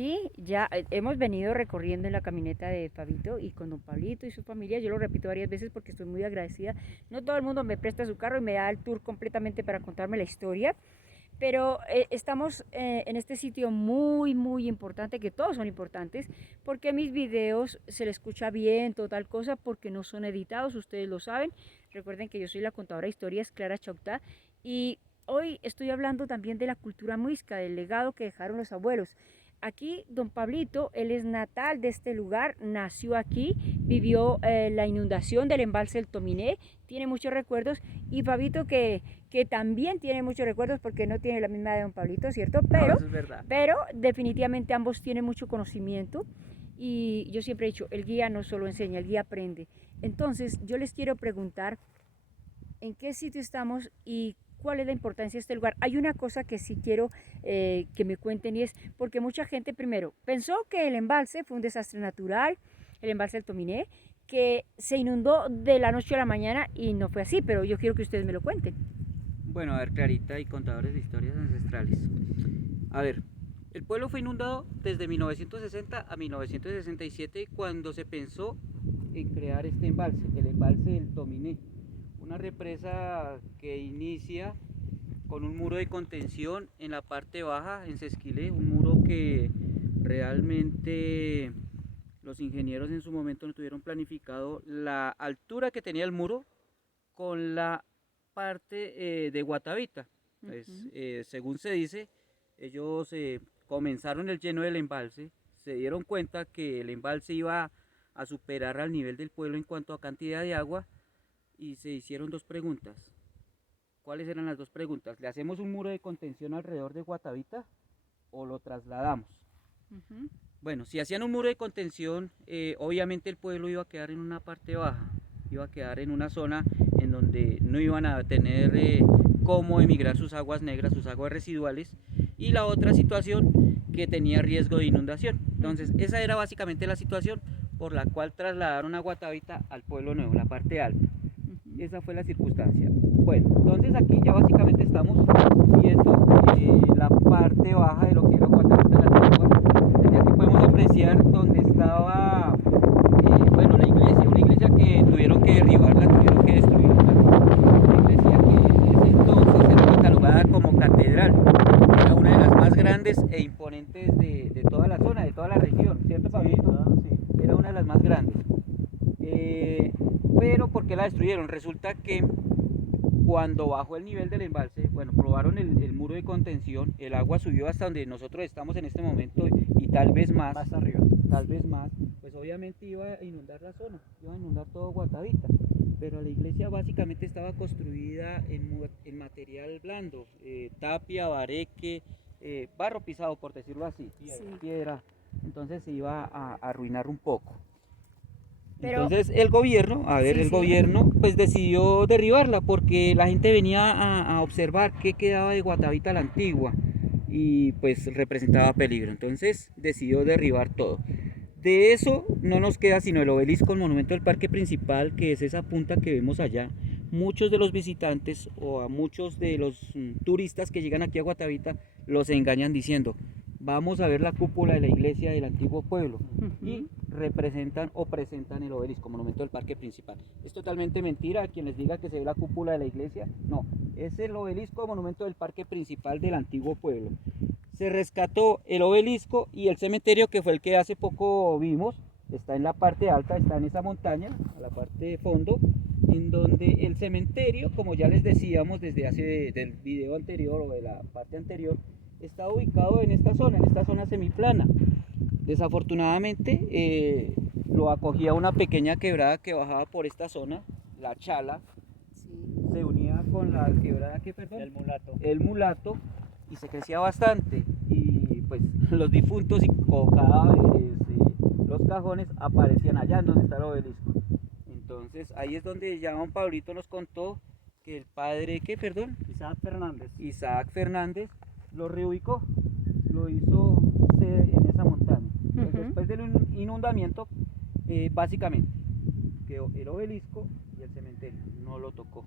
aquí ya hemos venido recorriendo en la camioneta de Fabito y con don Pablito y su familia. Yo lo repito varias veces porque estoy muy agradecida. No todo el mundo me presta su carro y me da el tour completamente para contarme la historia. Pero estamos en este sitio muy importante, que todos son importantes, porque mis videos se les escucha bien, total cosa, porque no son editados, ustedes lo saben. Recuerden que yo soy la contadora de historias, Clara Chautá, y hoy estoy hablando también de la cultura muisca, del legado que dejaron los abuelos. Aquí don Pablito, él es natal de este lugar, nació aquí, vivió la inundación del embalse del Tominé, tiene muchos recuerdos, y Fabito que también tiene muchos recuerdos porque no tiene la misma edad de don Pablito, ¿cierto? No, eso es verdad. Pero definitivamente ambos tienen mucho conocimiento y yo siempre he dicho, el guía no solo enseña, el guía aprende. Entonces yo les quiero preguntar en qué sitio estamos y cuál es la importancia de este lugar. Hay una cosa que sí quiero que me cuenten y es porque mucha gente primero pensó que el embalse fue un desastre natural, el embalse del Tominé, que se inundó de la noche a la mañana y no fue así, pero yo quiero que ustedes me lo cuenten. Bueno, a ver, Clarita y contadores de historias ancestrales. A ver, el pueblo fue inundado desde 1960 a 1967 cuando se pensó en crear este embalse, el embalse del Tominé. Una represa que inicia con un muro de contención en la parte baja, en Sesquilé, un muro que realmente los ingenieros en su momento no tuvieron planificado la altura que tenía el muro con la parte de Guatavita. Pues, según se dice, ellos comenzaron el lleno del embalse, se dieron cuenta que el embalse iba a superar al nivel del pueblo en cuanto a cantidad de agua y se hicieron dos preguntas. ¿Cuáles eran las dos preguntas? ¿Le hacemos un muro de contención alrededor de Guatavita o lo trasladamos? Bueno, si hacían un muro de contención, obviamente el pueblo iba a quedar en una parte baja, iba a quedar en una zona en donde no iban a tener cómo emigrar sus aguas negras, sus aguas residuales, y la otra situación que tenía riesgo de inundación. Entonces, esa era básicamente la situación por la cual trasladaron a Guatavita al pueblo nuevo, la parte alta. Esa fue la circunstancia. Bueno, entonces aquí ya básicamente estamos viendo la parte baja de lo que era Guatavita la antigua. Desde aquí podemos apreciar donde estaba, bueno, la iglesia, una iglesia que tuvieron que derribarla, tuvieron que destruirla. Una iglesia que en ese entonces era catalogada como catedral. Era una de las más grandes e imponentes de toda la zona, de toda la región, ¿cierto, Fabito? Sí, era una de las más grandes. Pero ¿por qué la destruyeron? Resulta que cuando bajó el nivel del embalse, bueno, probaron el muro de contención, el agua subió hasta donde nosotros estamos en este momento y tal vez más, arriba. tal vez más, pues obviamente iba a inundar la zona, iba a inundar todo Guatavita, pero la iglesia básicamente estaba construida en material blando, tapia, bareque, barro pisado por decirlo así, piedra, entonces se iba a arruinar un poco. Pero, Entonces el gobierno, el gobierno pues decidió derribarla porque la gente venía a observar qué quedaba de Guatavita la antigua y pues representaba peligro. Entonces decidió derribar todo. De eso no nos queda sino el obelisco, el monumento del parque principal, que es esa punta que vemos allá. Muchos de los visitantes o a muchos de los turistas que llegan aquí a Guatavita los engañan diciendo: vamos a ver la cúpula de la iglesia del antiguo pueblo, y representan o presentan el obelisco, monumento del parque principal. Es totalmente mentira quien les diga que se ve la cúpula de la iglesia, no, es el obelisco, monumento del parque principal del antiguo pueblo. Se rescató el obelisco y el cementerio, que fue el que hace poco vimos, está en la parte alta, está en esa montaña, a la parte de fondo, en donde el cementerio, como ya les decíamos desde hace del video anterior o de la parte anterior, está ubicado en esta zona semiplana. Desafortunadamente lo acogía una pequeña quebrada que bajaba por esta zona, la Chala, se unía con la quebrada que, perdón, el Mulato, y se crecía bastante, y pues los difuntos o cadáveres, los cajones aparecían allá en donde está el obelisco. Entonces ahí es donde ya don Pablito nos contó que el padre, ¿qué, perdón? Isaac Fernández lo reubicó, lo hizo en esa montaña. Entonces, después del inundamiento, básicamente quedó el obelisco y el cementerio, no lo tocó.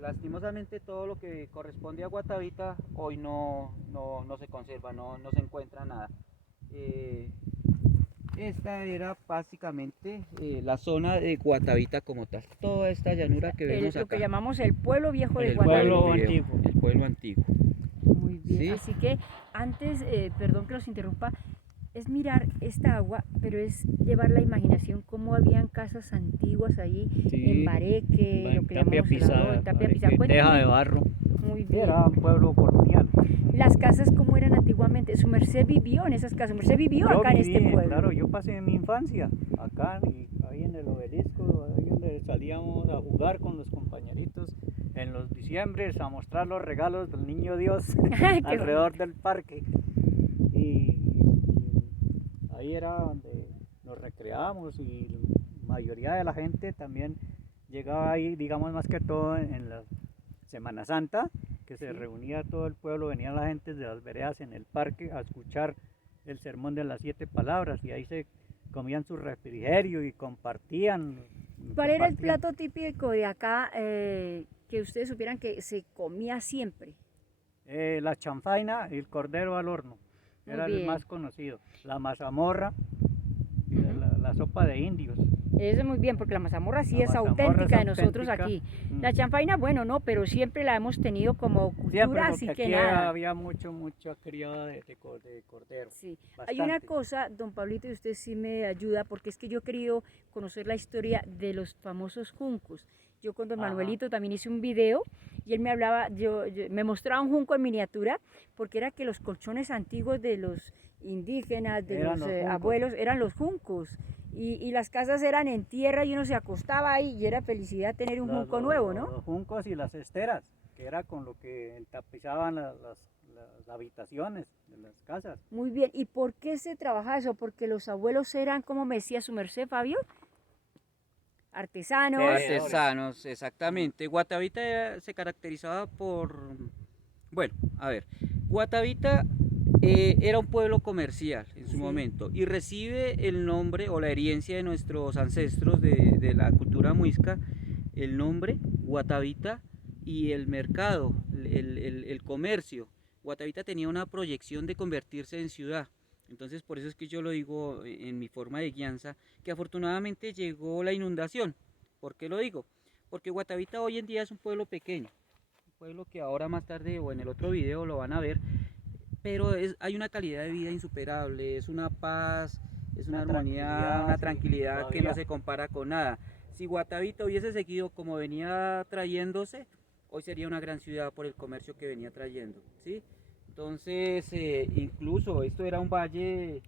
Lastimosamente todo lo que corresponde a Guatavita hoy no se conserva, no se encuentra nada. eh, esta era básicamente la zona de Guatavita como tal. Toda esta llanura que vemos Lo que acá. llamamos el pueblo viejo de El Guatavita. pueblo viejo, antiguo. El pueblo antiguo. Muy bien. Sí. Así que antes, perdón que los interrumpa, es mirar esta agua, pero es llevar la imaginación cómo habían casas antiguas ahí Sí, en Bareque, lo que tapia llamamos pisada, tapia pisada. teja Cuénteme. de barro. Muy Sí, bien. era un pueblo colonial. Las casas cómo eran antiguamente. Su merced vivió en esas casas. Su merced vivió Yo acá en viví, este pueblo. claro, yo pasé mi infancia acá y ahí en el obelisco, ahí donde salíamos a jugar con los compañeritos en los diciembres a mostrar los regalos del niño Dios Qué alrededor del parque. Y ahí era donde nos recreábamos y la mayoría de la gente también llegaba ahí, digamos más que todo en la Semana Santa, que se Sí. reunía todo el pueblo, venía la gente de las veredas en el parque a escuchar el sermón de las 7 palabras y ahí se comían su refrigerio y compartían. ¿Cuál era el compartían. plato típico de acá que ustedes supieran que se comía siempre? La chanfaina y el cordero al horno, Muy era bien. el más conocido. La mazamorra y Ujú. la sopa de indios. Eso es muy bien, porque la mazamorra sí La es mazamorra auténtica es de nosotros auténtica. aquí. La chanfaina, bueno, no, pero siempre la hemos tenido como Siempre, cultura, así porque que aquí nada. había mucha criada de cordero. Sí. Hay una Bastante. cosa, don Pablito, y usted sí me ayuda, porque es que yo he querido conocer la historia de los famosos juncos. Yo con don Ajá. Manuelito también hice un video y él me hablaba, me mostraba un junco en miniatura, porque era que los colchones antiguos de los indígenas, de Eran los los juncos. abuelos, eran los juncos. Y las casas eran en tierra y uno se acostaba ahí y era felicidad tener un junco nuevo, ¿no? Los juncos y las esteras, que era con lo que tapizaban las habitaciones de las casas. Muy bien. ¿Y por qué se trabaja eso? Porque los abuelos eran, como me decía su merced, Fabio, artesanos. Artesanos, exactamente. Guatavita se caracterizaba por, bueno, a ver, Guatavita era un pueblo comercial en su Sí. momento y recibe el nombre o la herencia de nuestros ancestros de la cultura muisca, el nombre Guatavita y el mercado, el comercio. Guatavita tenía una proyección de convertirse en ciudad. Entonces por eso es que yo lo digo en mi forma de guianza, que afortunadamente llegó la inundación. ¿Por qué lo digo? Porque Guatavita hoy en día es un pueblo pequeño, un pueblo que ahora más tarde o en el otro video lo van a ver, pero hay una calidad de vida insuperable, es una paz, es una armonía, tranquilidad, una sí, tranquilidad que no todavía. se compara con nada. Si Guatavita hubiese seguido como venía trayéndose, hoy sería una gran ciudad por el comercio que venía trayendo, ¿sí? Entonces, incluso esto era un valle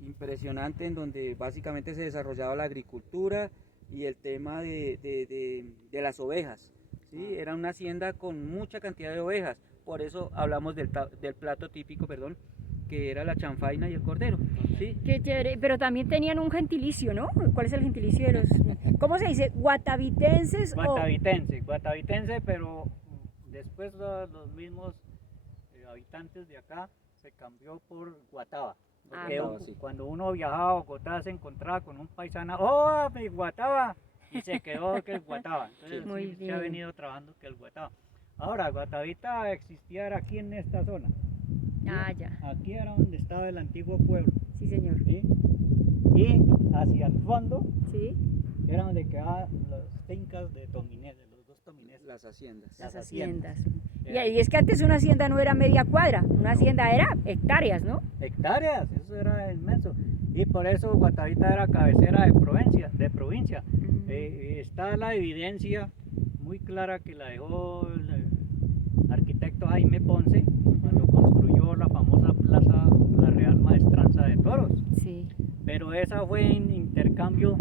impresionante en donde básicamente se desarrollaba la agricultura y el tema de las ovejas, ¿sí? Era una hacienda con mucha cantidad de ovejas, por eso hablamos del plato típico, perdón, que era la chanfaina y el cordero, ¿sí? Qué chévere, pero también tenían un gentilicio, ¿no? ¿Cuál es el gentilicio de los, cómo se dice? ¿Guatavitenses Guatavitense, pero después los mismos habitantes de acá se cambió por Guatava. Porque Guatava, sí. cuando uno viajaba a Bogotá se encontraba con un paisano, ¡oh, mi Guatava! Y se quedó que el Guatava. Entonces Muy sí, se ha bien. venido trabajando que el Guatava. Ahora, Guatavita existía era aquí en esta zona. Ah, ya. Aquí era donde estaba el antiguo pueblo. Sí, señor. ¿Sí? Y hacia el fondo Sí, era donde quedaban las fincas de Tominés, de los dos Tominés. Las haciendas. las Las haciendas. haciendas. Y es que antes una hacienda no era media cuadra, una hacienda era hectáreas, ¿no? Hectáreas, eso era inmenso. Y por eso Guatavita era cabecera de provincia. Está la evidencia muy clara que la dejó el arquitecto Jaime Ponce cuando construyó la famosa plaza La Real Maestranza de Toros. Sí. Pero esa fue en intercambio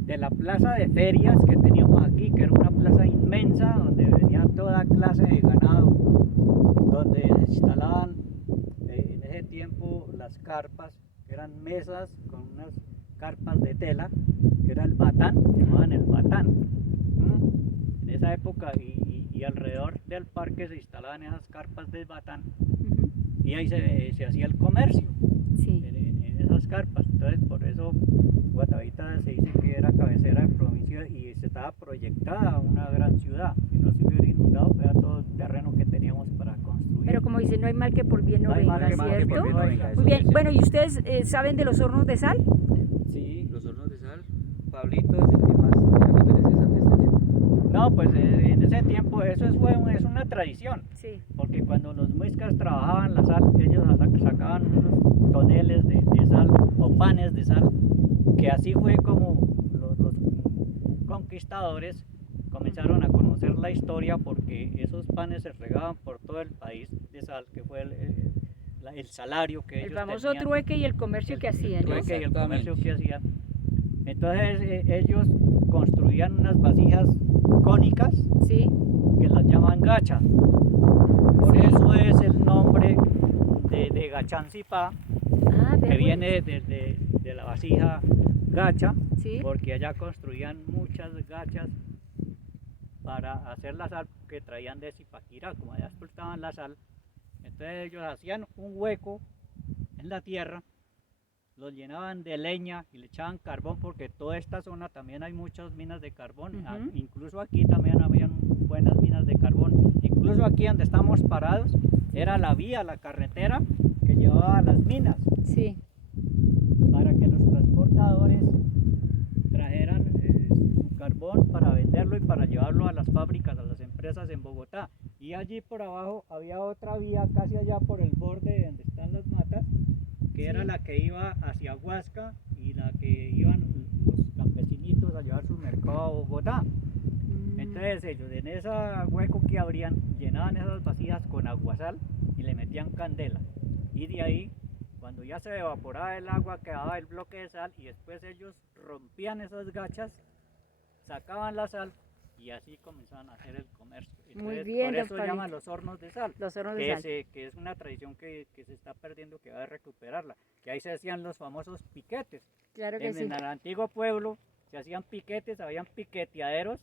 de la plaza de ferias que teníamos aquí, que era una plaza inmensa donde venía toda clase de ganado, donde se instalaban en ese tiempo las carpas, que eran mesas con unas carpas de tela, que era el batán, llamaban el batán. En esa época y alrededor del parque se instalaban esas carpas de batán Ujú. y ahí se hacía el comercio Sí. en esas carpas. Entonces por eso Guatavita se dice que era cabecera de provincia y se estaba proyectada una gran ciudad. Si no se hubiera inundado, era todo el terreno que teníamos para construir. Pero como dicen, no hay mal que por bien no No hay venga, mal que por bien ¿cierto? no venga, Muy bien, bueno, ¿y ustedes saben de los hornos de sal? Sí, los hornos de sal. Pablito es el que más tiene referencias ante este tema. No, pues en ese tiempo eso es una tradición, Sí. porque cuando los muiscas trabajaban la sal, ellos sacaban unos toneles de sal o panes de sal, que así fue como los conquistadores comenzaron a conocer la historia, porque esos panes se regaban por todo el país de sal, que fue el salario que El ellos famoso tenían. trueque y el comercio que hacían, ¿no? Trueque y el Exactamente. comercio que hacían. Entonces ellos construían unas vasijas cónicas Sí. que las llaman gacha. Por Sí. eso es el nombre de Gachancipá, Ah, que vea, viene de la vasija gacha, Sí. porque allá construían muchas gachas para hacer la sal que traían de Zipaquirá, como allá explotaban la sal. Entonces ellos hacían un hueco en la tierra, los llenaban de leña y le echaban carbón, porque toda esta zona también hay muchas minas de carbón. Ujú. Incluso aquí también habían buenas minas de carbón. Incluso aquí donde estamos parados era la vía, la carretera que llevaba a las minas, Sí. para que los transportadores trajeran su carbón para venderlo y para llevarlo a las fábricas, a las empresas en Bogotá. Y allí por abajo había otra vía, casi allá por el borde donde están las matas, que era Sí. la que iba hacia Huasca y la que iban los campesinitos a llevar su mercado a Bogotá. Mm. Entonces ellos en ese hueco que abrían, llenaban esas vasijas con aguasal y le metían candela. Y de ahí, cuando ya se evaporaba el agua, quedaba el bloque de sal, y después ellos rompían esas gachas, sacaban la sal y así comenzaban a hacer el comercio. Muy Entonces, bien, por don eso Pablito. llaman los hornos de sal. Los hornos de Que, sal. que es una tradición que se está perdiendo, que va a recuperarla. Que ahí se hacían los famosos piquetes. Claro que sí. En el antiguo pueblo se hacían piquetes, habían piqueteaderos,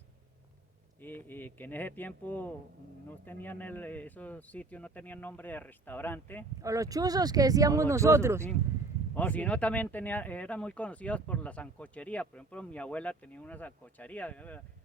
y que en ese tiempo no tenían esos sitios, no tenían nombre de restaurante. O los chuzos que decíamos o los nosotros. chuzos, sí. O Sí. si no, también eran muy conocidos por la sancochería. Por ejemplo, mi abuela tenía una sancochería,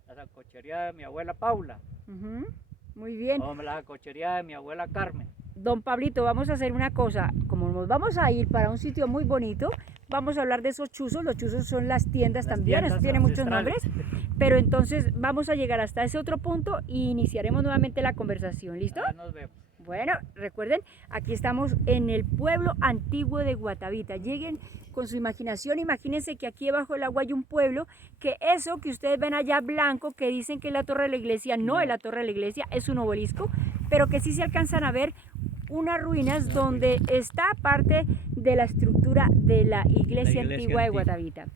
la sancochería de mi abuela Paula, Ujú. Muy bien. o la sancochería de mi abuela Carmen. Don Pablito, vamos a hacer una cosa. Como nos vamos a ir para un sitio muy bonito, vamos a hablar de esos chuzos. Los chuzos son las tiendas Las también, tiendas eso tiene muchos ancestrales. nombres. Pero entonces vamos a llegar hasta ese otro punto y iniciaremos nuevamente la conversación. ¿Listo? Ya nos vemos. Bueno, recuerden, aquí estamos en el pueblo antiguo de Guatavita. Lleguen con su imaginación, imagínense que aquí debajo del agua hay un pueblo, que eso que ustedes ven allá blanco, que dicen que es la torre de la iglesia, no es la torre de la iglesia, es un obelisco, pero que sí se alcanzan a ver unas ruinas donde está parte de la estructura de la iglesia antigua de Guatavita.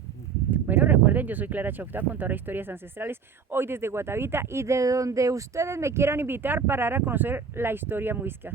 Bueno, recuerden, yo soy Clara Chauta, contadora de historias ancestrales, hoy desde Guatavita y de donde ustedes me quieran invitar para dar a conocer la historia muisca.